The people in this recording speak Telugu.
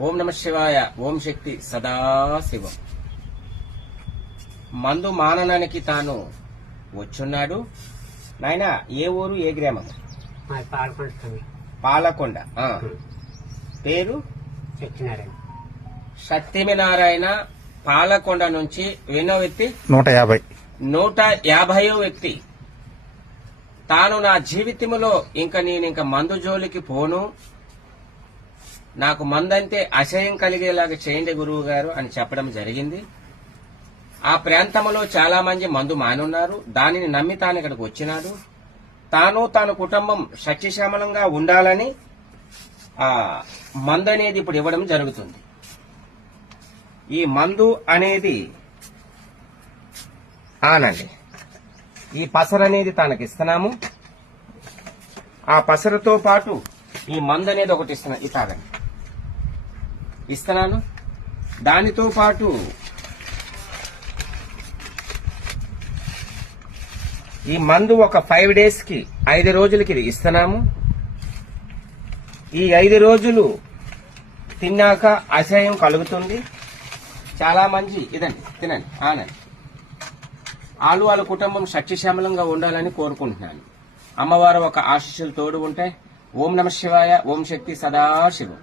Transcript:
ఓం నమ శివాయ. ఓం శక్తి సదాశివం. మందు మాననానికి తాను వచ్చున్నాడు. నాయన ఏ ఊరు, ఏ గ్రామం? పాలకొండ. పేరు సత్యనారాయణ. పాలకొండ నుంచి ఎన్నో వ్యక్తి? 150వ వ్యక్తి. తాను నా జీవితంలో నేనింక మందు జోలికి పోను, నాకు మందంటే అసహ్యం కలిగేలాగా చేయండి గురువు గారు అని చెప్పడం జరిగింది. ఆ ప్రాంతంలో చాలా మంది మందు మానున్నారు. దానిని నమ్మి తాను ఇక్కడికి వచ్చినాడు. తాను కుటుంబం సత్యశ్యామలంగా ఉండాలని ఆ మందు అనేది ఇప్పుడు ఇవ్వడం జరుగుతుంది. ఈ మందు అనేది ఆనండి, ఈ పసరు అనేది తనకి ఇస్తున్నాము. ఆ పసరుతో పాటు ఈ మందు అనేది ఒకటి ఇస్తున్నాను. ఇది తాగండి, ఇస్తున్నాను. దానితో పాటు ఈ మందు ఒక 5 days కి 5 రోజులకి ఇది ఇస్తున్నాము. ఈ 5 రోజులు తిన్నాక అసహ్యం కలుగుతుంది. చాలా మంది ఇదండి తినండి, ఆనండి. వాళ్ళ కుటుంబం సత్యశ్యామలంగా ఉండాలని కోరుకుంటున్నాను. అమ్మవారు ఒక ఆశీస్సులు తోడు ఉంటాయి. ఓం నమ శివాయ. ఓం శక్తి సదాశివం.